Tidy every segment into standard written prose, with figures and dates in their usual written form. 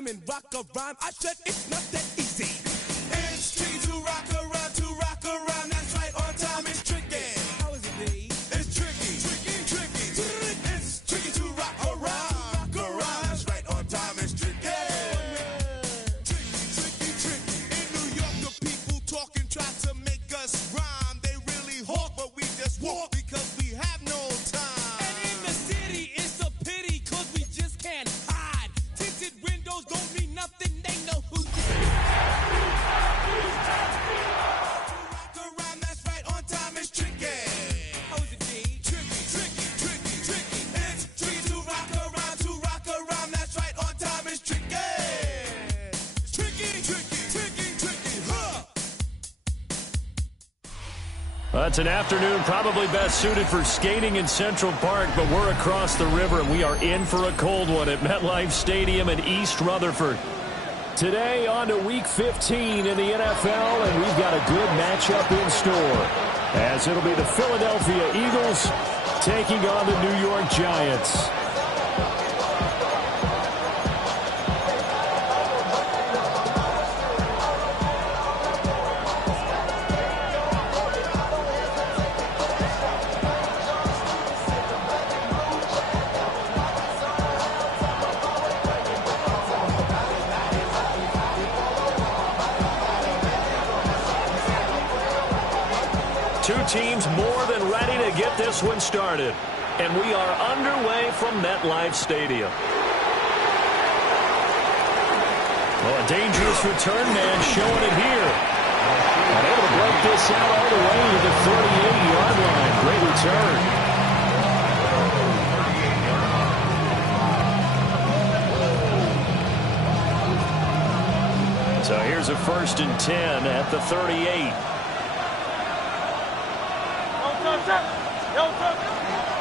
time and rock a rhyme. I said it's not that easy. It's tricky to rock around. That's right, on time it's tricky. How is it, B? It's tricky. It's tricky to rock around. That's right, on time it's tricky. Tricky. In New York, the people talking try to make us rhyme. They really hawk, but we just walk because we have no time. And in the city, it's a pity, cause we just can't hide. Tinted windows don't mean nothing, they know who you are. That's right, on time is tricky. How is it, G? Tricky. It's tricky to rock around. That's right, on time is tricky. Tricky, huh? Well, it's an afternoon probably best suited for skating in Central Park, but we're across the river and we are in for a cold one at MetLife Stadium in East Rutherford. Today on to Week 15 in the NFL, and we've got a good matchup in store, as it'll be the Philadelphia Eagles taking on the New York Giants. Two teams more than ready to get this one started. And we are underway from MetLife Stadium. Well, a dangerous return man showing it here. And able to break this out all the way to the 38-yard line. Great return. So here's a 1st and 10 at the 38.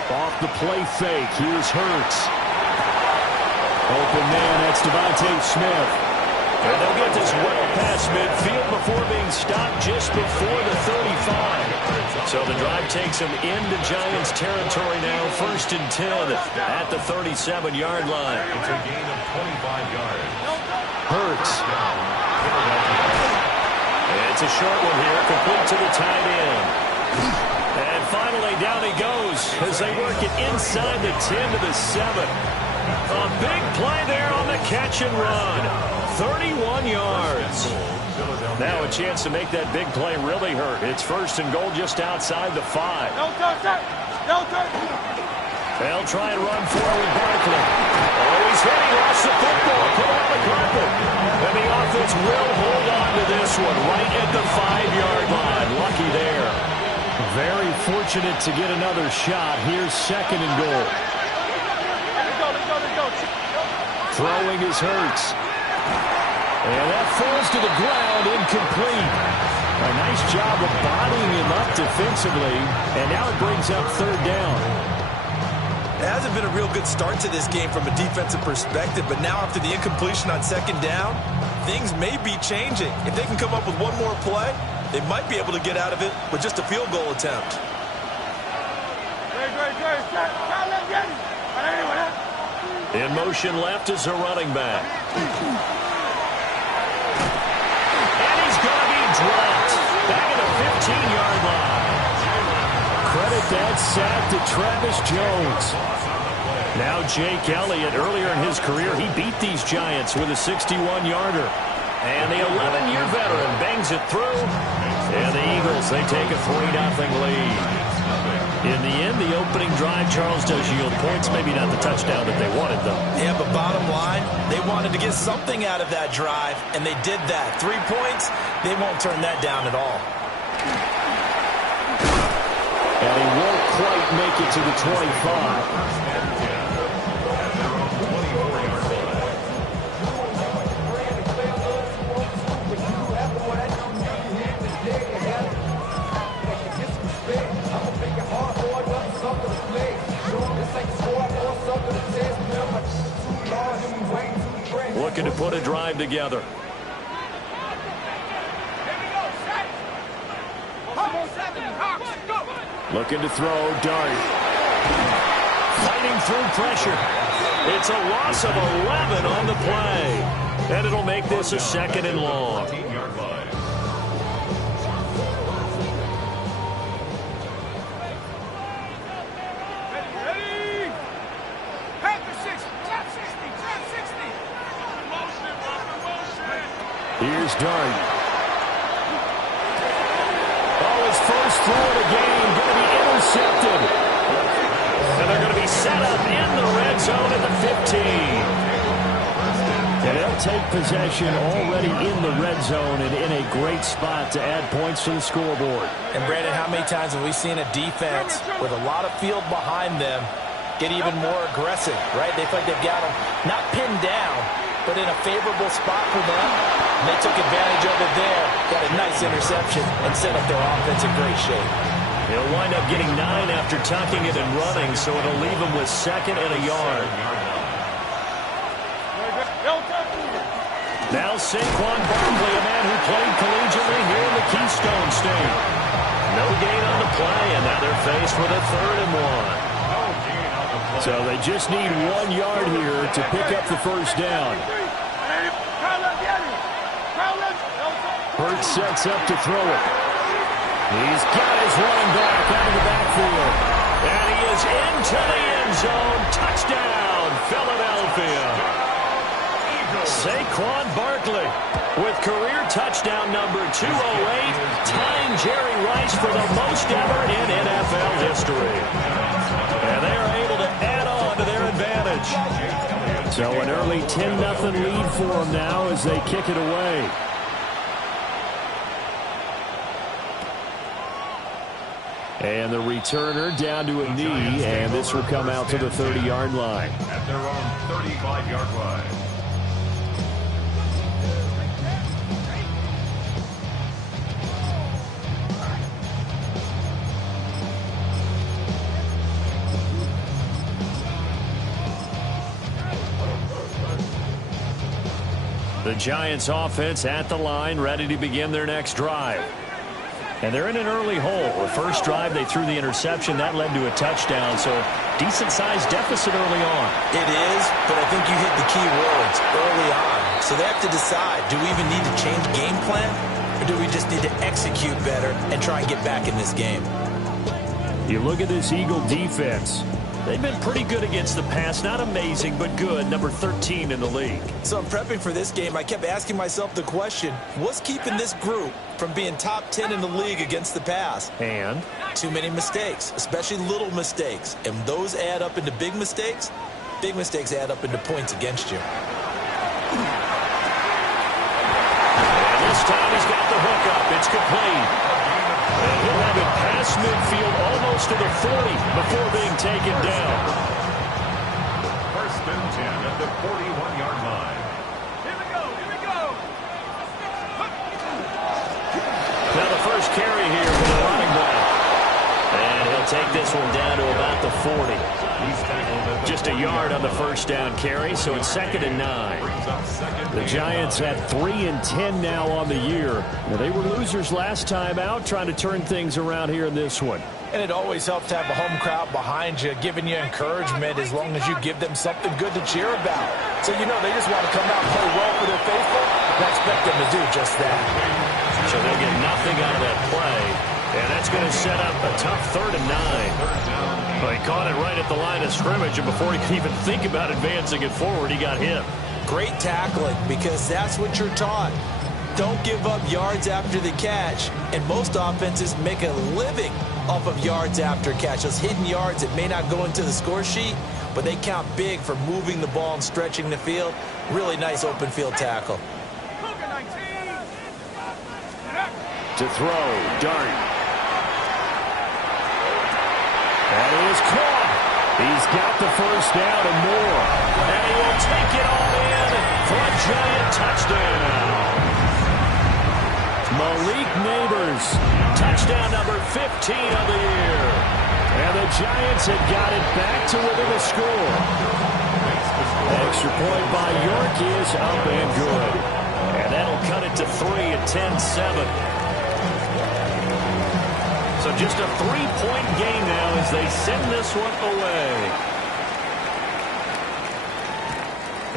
Off the play fake. Here's Hurts. Open man. That's Devontae Smith. And they'll get this well past midfield before being stopped just before the 35. So the drive takes them into Giants territory now. 1st and 10 at the 37-yard line. It's a gain of 25 yards. Hurts. It's a short one here, complete to the tight end. And finally, down he goes as they work it inside the 10 to the 7. A big play there on the catch and run. 31 yards. Now a chance to make that big play really hurt. It's 1st and goal just outside the 5. They'll try and run forward Barkley. Oh, he's hit. He lost the football. Put on the carpet. And the offense will hold on to this one right at the 5-yard line. Lucky there. Very fortunate to get another shot. Here's 2nd and goal. Throwing is Hurts. And that falls to the ground, incomplete. A nice job of bodying him up defensively. And now it brings up 3rd down. It hasn't been a real good start to this game from a defensive perspective, but now after the incompletion on 2nd down, things may be changing. If they can come up with one more play, they might be able to get out of it with just a field goal attempt. In motion left is a running back. And he's going to be dropped. Back at the 15-yard line. Credit that sack to Travis Jones. Now Jake Elliott, earlier in his career, he beat these Giants with a 61-yarder. And the 11-year veteran bangs it through. And the Eagles, they take a 3-0 lead. In the end, the opening drive, Charles, does yield points. Maybe not the touchdown that they wanted, though. Yeah, but bottom line, they wanted to get something out of that drive, and they did that. 3 points, they won't turn that down at all. And he won't quite make it to the 25. Looking to put a drive together. Looking to throw, Dart. Fighting through pressure. It's a loss of 11 on the play. And it'll make this a 2nd and long. Here's Dart. Oh, his first throw of the game going to be intercepted. And they're going to be set up in the red zone at the 15. And they'll take possession already in the red zone and in a great spot to add points to the scoreboard. And, Brandon, how many times have we seen a defense with a lot of field behind them get even more aggressive, right? They feel like they've got them not pinned down, but in a favorable spot for them. And they took advantage of it there, got a nice interception, and set up their offense in great shape. He'll wind up getting 9 after tucking it and running, so it'll leave him with 2nd and a yard. Now Saquon Barkley, a man who played collegiately here in the Keystone State. No gain on the play, and now they're faced with a 3rd and 1. So they just need 1 yard here to pick up the first down. Hurts sets up to throw it. He's got his running back out of the backfield. And he is into the end zone. Touchdown, Philadelphia. Saquon Barkley with career touchdown number 208, tying Jerry Rice for the most ever in NFL history. And they are able to add on to their advantage. So an early 10-0 lead for them now as they kick it away. And the returner down to a knee, and this will come out to the 30-yard line. At their own 35-yard line. The Giants offense at the line, ready to begin their next drive. And they're in an early hole. The first drive, they threw the interception. That led to a touchdown, so decent-sized deficit early on. It is, but I think you hit the key words early on. So they have to decide, do we even need to change game plan, or do we just need to execute better and try and get back in this game? You look at this Eagle defense. They've been pretty good against the pass. Not amazing, but good. Number 13 in the league. So I'm prepping for this game. I kept asking myself the question, what's keeping this group from being top 10 in the league against the pass? And? Too many mistakes, especially little mistakes. And those add up into big mistakes. Big mistakes add up into points against you. And this time he's got the hook up. It's complete. And he'll have it past midfield almost to the 40 before being taken down. 1st and 10 at the 41-yard line. Here we go, here we go. Now the first carry here for the running back. And he'll take this one down to about the 40. Just a yard on the first down carry, so it's 2nd and 9. The Giants at 3 and 10 now on the year. Now, they were losers last time out, trying to turn things around here in this one. And it always helps to have a home crowd behind you, giving you encouragement as long as you give them something good to cheer about. So, you know, they just want to come out and play well for their faithful. I expect them to do just that. So they'll get nothing out of that play. And that's going to set up a tough 3rd and 9. Well, he caught it right at the line of scrimmage, and before he could even think about advancing it forward, he got hit. Great tackling, because that's what you're taught. Don't give up yards after the catch. And most offenses make a living off of yards after catch. Those hidden yards that may not go into the score sheet, but they count big for moving the ball and stretching the field. Really nice open field tackle. To throw, Dart. And he is caught. He's got the first down and more. And he will take it all in for a Giant touchdown. Malik Neighbors, touchdown number 15 of the year. And the Giants have got it back to within a score. Extra point by York is up and good. And that'll cut it to 3 at 10-7. So just a 3-point game now as they send this one away.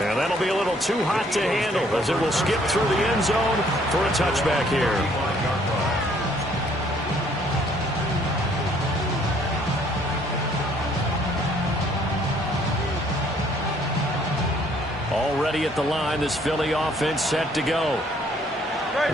And that'll be a little too hot to handle as it will skip through the end zone for a touchback here. Already at the line, this Philly offense set to go.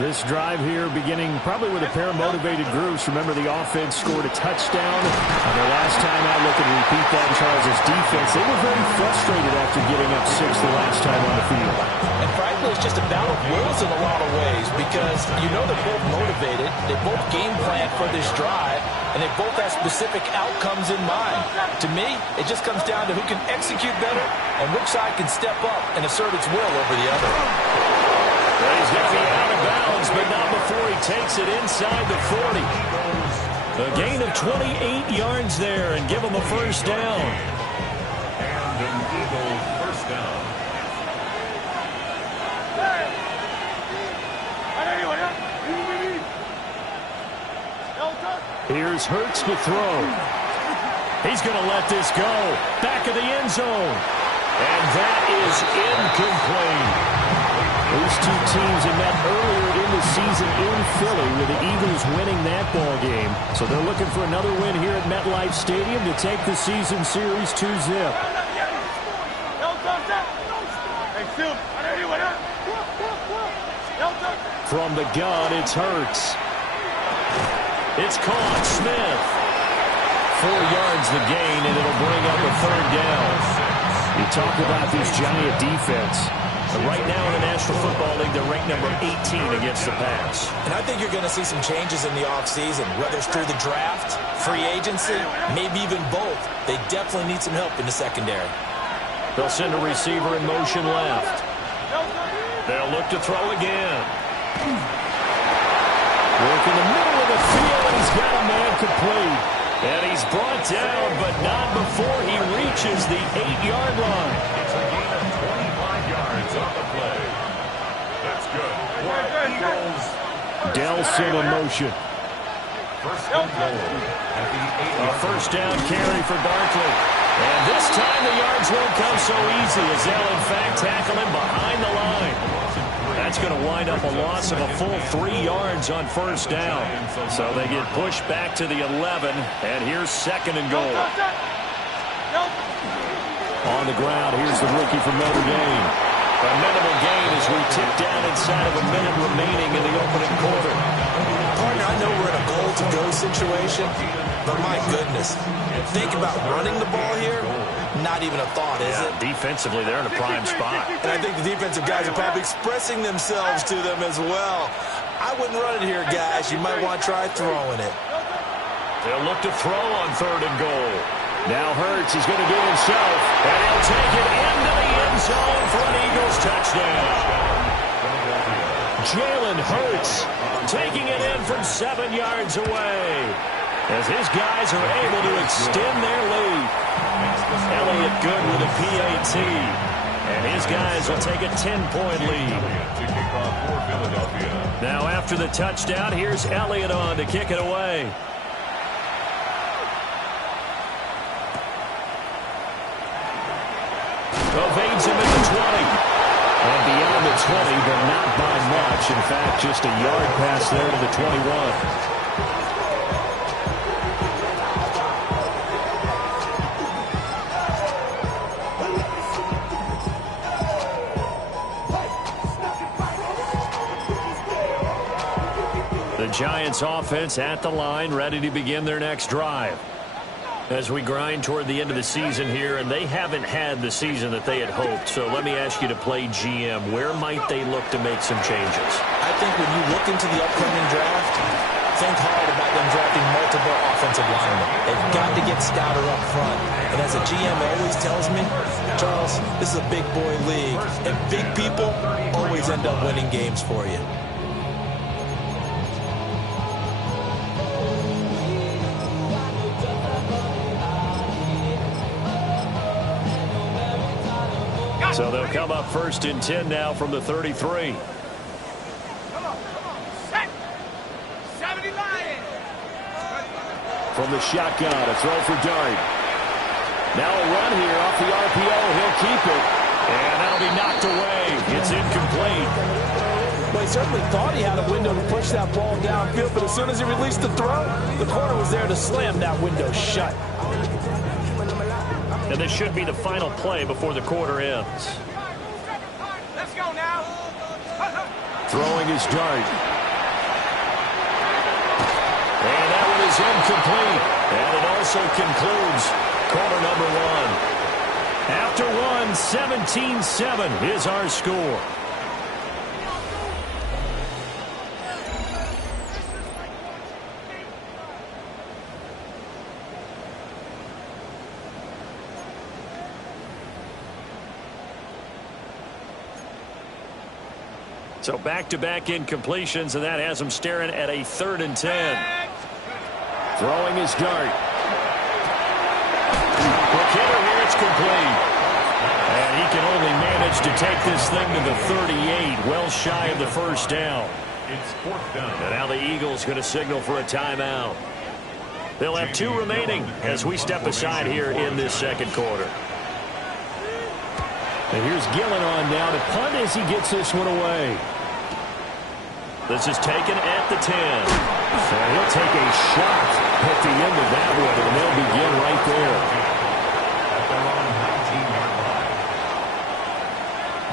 This drive here beginning probably with a pair of motivated groups. Remember, the offense scored a touchdown on their last time out. Looking to repeat that in Charles' defense. They were very frustrated after giving up 6 the last time on the field. And frankly, it's just a battle of wills in a lot of ways because you know they're both motivated. They both game plan for this drive, and they both have specific outcomes in mind. To me, it just comes down to who can execute better and which side can step up and assert its will over the other. Well, he's going to be out of bounds, but not before he takes it inside the 40. A gain of 28 yards there and give him a first down. And an Eagle first down. Here's Hurts to throw. He's going to let this go. Back of the end zone. And that is incomplete. These two teams had met earlier in the season in Philly with the Eagles winning that ball game. So they're looking for another win here at MetLife Stadium to take the season series 2-zip. From the gun, it's Hurts. It's caught. Smith. 4 yards the gain, and it'll bring up a third down. You talk about this Giant defense. Right now in the National Football League, they're ranked number 18 against the pass. And I think you're going to see some changes in the offseason, whether it's through the draft, free agency, maybe even both. They definitely need some help in the secondary. They'll send a receiver in motion left. They'll look to throw again. Work in the middle of the field, and he's got a man complete. And he's brought down, but not before he reaches the 8-yard line. It's a gain of 25 yards on the play. That's good. Eagles. Delson in motion. First and goal at the 8. A first down carry for Barkley. And this time the yards won't come so easy as they'll in fact tackle him behind the line. That's going to wind up a loss of a full 3 yards on first down. So they get pushed back to the 11, and here's second and goal. On the ground, here's the rookie from Notre Dame. A minimal gain as we tick down inside of a minute remaining in the opening quarter. Partner, I know we're in a goal-to-go situation, but my goodness, think about running the ball here. Not even a thought, is it? Defensively, they're in a prime spot. And I think the defensive guys are probably expressing themselves to them as well. I wouldn't run it here, guys. You might want to try throwing it. They'll look to throw on third and goal. Now Hurts is going to do it himself, and he'll take it into the end zone for an Eagles touchdown. Jalen Hurts taking it in from 7 yards away as his guys are able to extend their lead. Elliott good with a PAT, and his guys will take a 10-point lead. Now after the touchdown, here's Elliott on to kick it away. Evades him at the 20. And beyond the 20, but not by much. In fact, just a yard pass there to the 21. The Giants offense at the line, ready to begin their next drive. As we grind toward the end of the season here, and they haven't had the season that they had hoped. So let me ask you to play GM. Where might they look to make some changes? I think when you look into the upcoming draft, think hard about them drafting multiple offensive linemen. They've got to get stouter up front. And as a GM always tells me, Charles, this is a big boy league, and big people always end up winning games for you. So they'll come up first and 10 now from the 33. From the shotgun, a throw for Dart. Now a run here off the RPO. He'll keep it. And that'll be knocked away. It's incomplete. Well, he certainly thought he had a window to push that ball downfield, but as soon as he released the throw, the corner was there to slam that window shut. And this should be the final play before the quarter ends. Let's go now. Throwing his dart. And that one is incomplete. And it also concludes quarter number one. After one, 17-7 is our score. So back-to-back incompletions, and that has him staring at a 3rd and 10. Throwing his dart. Look here, it's complete. And he can only manage to take this thing to the 38, well shy of the first down. It's 4th down. And now the Eagles going to signal for a timeout. They'll have 2 remaining as we step aside here in this second quarter. And here's Gillen on now to punt as he gets this one away. This is taken at the 10. And he'll take a shot at the end of that one, and they'll begin right there.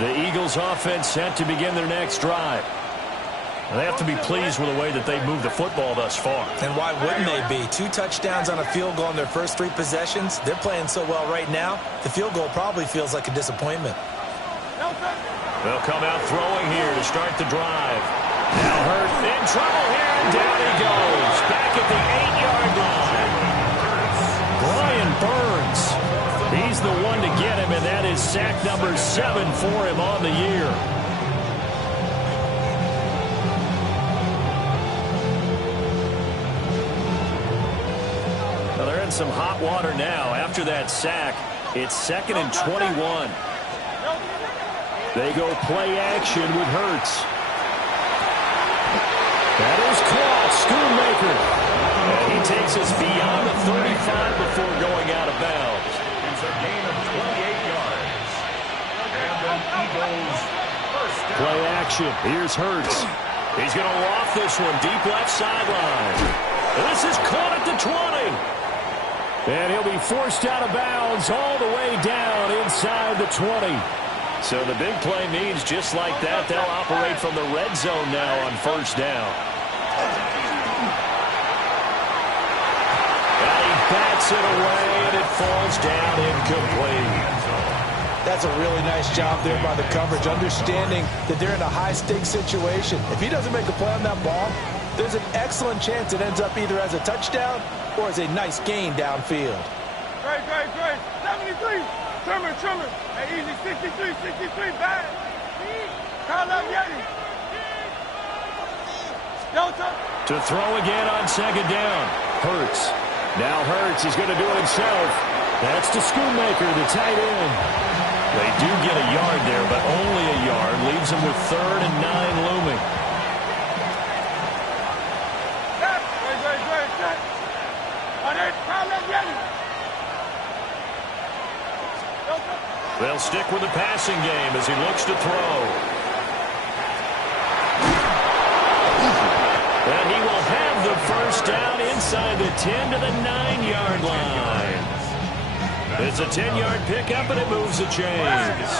The Eagles offense set to begin their next drive. And they have to be pleased with the way that they've moved the football thus far. And why wouldn't they be? 2 touchdowns on a field goal in their first 3 possessions. They're playing so well right now, the field goal probably feels like a disappointment. They'll come out throwing here to start the drive. Now Hurt in trouble here, and down he goes. Back at the 8-yard line. Brian Burns. He's the one to get him, and that is sack number 7 for him on the year. Well, they're in some hot water now. After that sack, it's 2nd and 21. They go play action with Hurts. That is caught. Schoonmaker. And he takes us beyond the 35 before going out of bounds. It's a gain of 28 yards. And the Eagles first down. Play action. Here's Hurts. He's going to loft this one deep left sideline. This is caught at the 20. And he'll be forced out of bounds all the way down inside the 20. So the big play means just like that, they'll operate from the red zone now on first down. And he bats it away, and it falls down incomplete. That's a really nice job there by the coverage, understanding that they're in a high-stakes situation. If he doesn't make a play on that ball, there's an excellent chance it ends up either as a touchdown or as a nice gain downfield. Great. 73. Trimmer. Hey, easy. 63. Bad. Call up Yeti. To throw again on second down. Hurts. Now Hurts is going to do it himself. That's to Schoonmaker, the tight end. They do get a yard there, but only a yard. Leaves them with 3rd and 9 looming. Great. On it. Call up Yeti. They'll stick with the passing game as he looks to throw. And he will have the first down inside the 10 to the 9-yard line. It's a 10-yard pickup, and it moves the chains.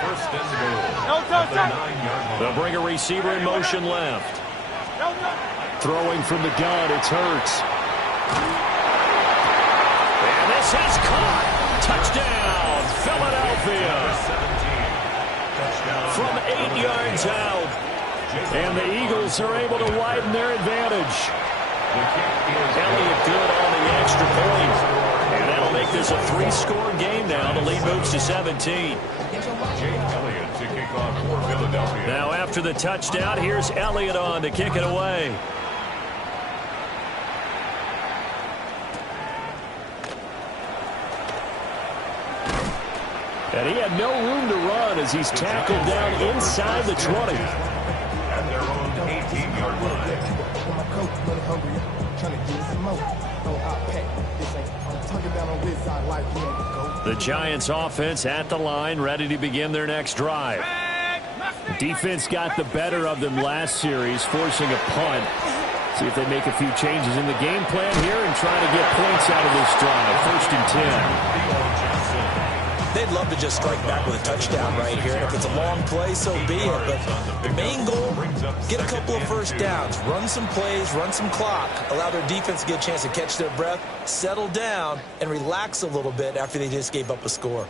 First and goal. At the 9-yard line. They'll bring a receiver in motion left. Throwing from the gun, it's Hurts. And this is caught. Touchdown, Philadelphia. From 8 yards out. And the Eagles are able to widen their advantage. Elliott good on the extra point. And that'll make this a 3-score game now. The lead moves to 17. Elliott to kick off for Philadelphia. Now after the touchdown, here's Elliott on to kick it away. And he had no room to run as he's tackled down inside the 20. At their own 18-yard line. The Giants offense at the line, ready to begin their next drive. Defense got the better of them last series, forcing a punt. See if they make a few changes in the game plan here and try to get points out of this drive. 1st and 10. They'd love to just strike back with a touchdown right here. And if it's a long play, so be it. But the main goal, get a couple of first downs, run some plays, run some clock, allow their defense to get a chance to catch their breath, settle down, and relax a little bit after they just gave up a score.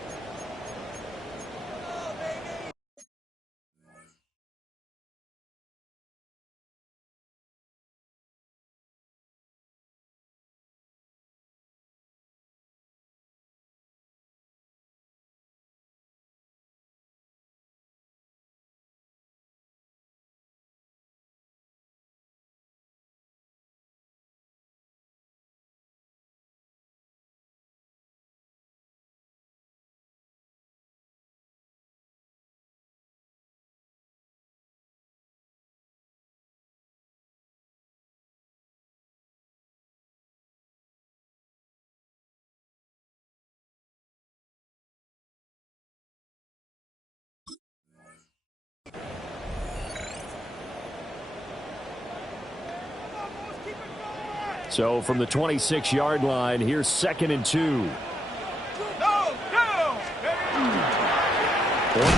So from the 26-yard line, here's 2nd and 2. One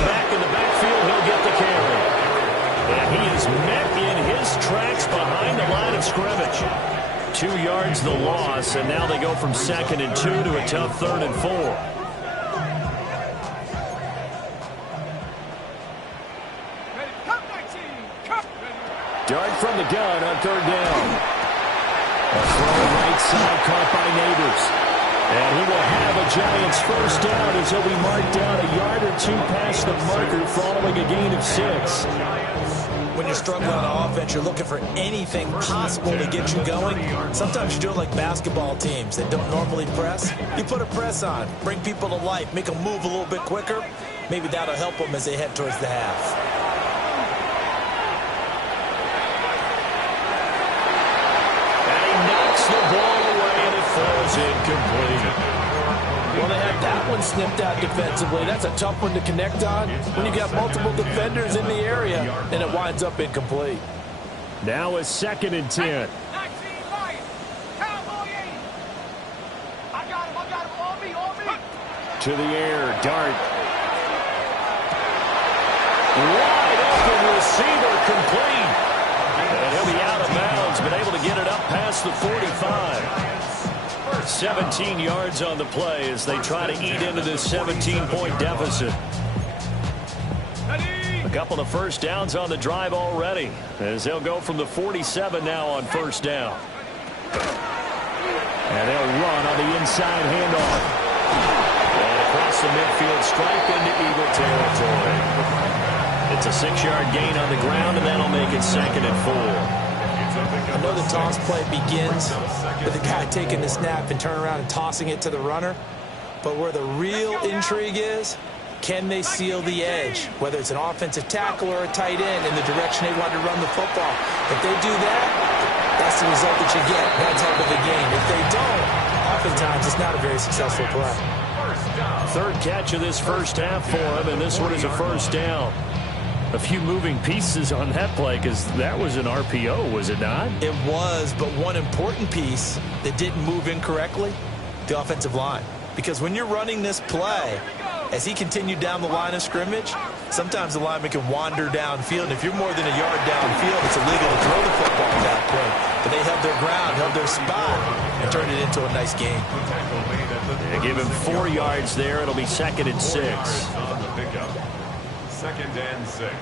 back in the backfield, he'll get the carry. And he is met in his tracks behind the line of scrimmage. 2 yards the loss, and now they go from 2nd and 2 to a tough 3rd and 4. Dart from the gun on 3rd down. A throw right side caught by Neighbors. And he will have a Giants first down as he'll be marked down a yard or 2 past the marker following a gain of 6. When you're struggling on offense, you're looking for anything possible to get you going. Sometimes you do it like basketball teams that don't normally press. You put a press on, bring people to life, make them move a little bit quicker. Maybe that'll help them as they head towards the half. The ball away and it falls incomplete. Well, they had that one snipped out defensively. That's a tough one to connect on when you got multiple defenders in the area, and it winds up incomplete. Now a 2nd and 10. To the air, Dart. Wide open receiver complete. And he'll be out of bounds, but able to get it up past the 45. 17 yards on the play as they try to eat into this 17-point deficit. A couple of first downs on the drive already as they'll go from the 47 now on 1st down. And they'll run on the inside handoff. And across the midfield, stripe into Eagle territory. It's a 6-yard gain on the ground, and that'll make it 2nd and 4. I know the toss play begins with the guy taking the snap and turning around and tossing it to the runner. But where the real intrigue is, can they seal the edge, whether it's an offensive tackle or a tight end in the direction they want to run the football? If they do that, that's the result that you get, that type of a game. If they don't, oftentimes it's not a very successful play. 3rd catch of this first half for him, and this one is a 1st down. A few moving pieces on that play because that was an RPO, was it not? It was, but one important piece that didn't move incorrectly, the offensive line. Because when you're running this play, as he continued down the line of scrimmage, sometimes the lineman can wander downfield. And if you're more than a yard downfield, it's illegal to throw the football at that point. But they held their ground, held their spot, and turned it into a nice game. They give him 4 yards there. It'll be 2nd and 6. 2nd and 6.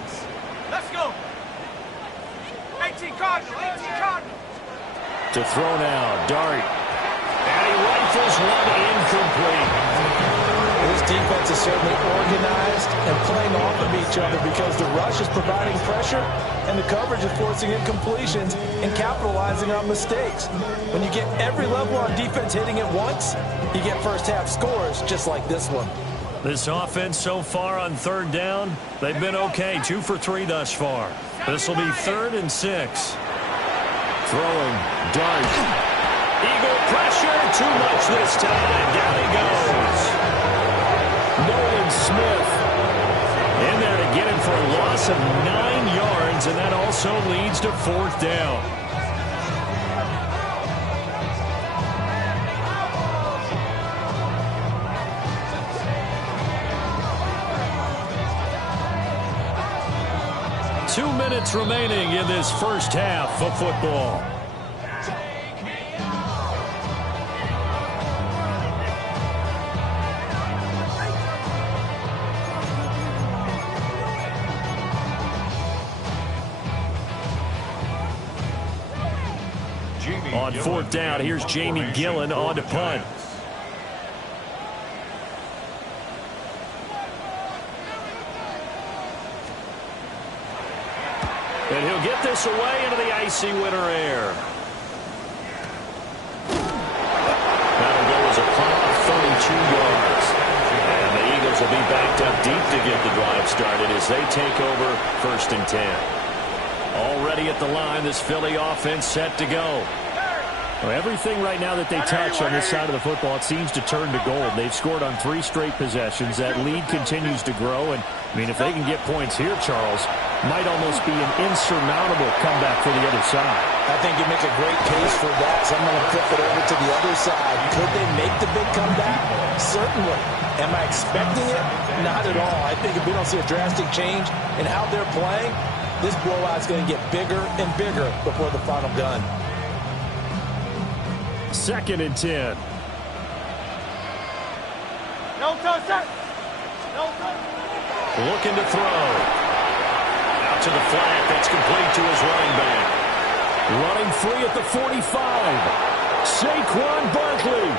Let's go. 18 Cardinal, 18 Cardinal. To throw now, Dart. And he rifles one incomplete. This defense is certainly organized and playing off of each other because the rush is providing pressure and the coverage is forcing incompletions and capitalizing on mistakes. When you get every level on defense hitting at once, you get first half scores just like this one. This offense so far on 3rd down, they've been okay. 2 for 3 thus far. This will be 3rd and 6. Throwing, Dart. Eagle pressure, too much this time. Down he goes. Nolan Smith in there to get him for a loss of 9 yards, and that also leads to 4th down. Two minutes remaining in this first half of football. On 4th down, here's Jamie Gillen on to punt. And he'll get this away into the icy winter air. That'll go as a punt of 32 yards. And the Eagles will be backed up deep to get the drive started as they take over 1st and 10. Already at the line, this Philly offense set to go. Well, everything right now that they touch on this side of the football, it seems to turn to gold. They've scored on 3 straight possessions. That lead continues to grow. And, I mean, if they can get points here, Charles, might almost be an insurmountable comeback for the other side. I think you make a great case for that. So I'm going to flip it over to the other side. Could they make the big comeback? Certainly. Am I expecting it? Not at all. I think if we don't see a drastic change in how they're playing, this blowout's going to get bigger and bigger before the final gun. 2nd and 10. Looking to throw. Out to the flat. That's complete to his running back. Running free at the 45. Saquon Barkley.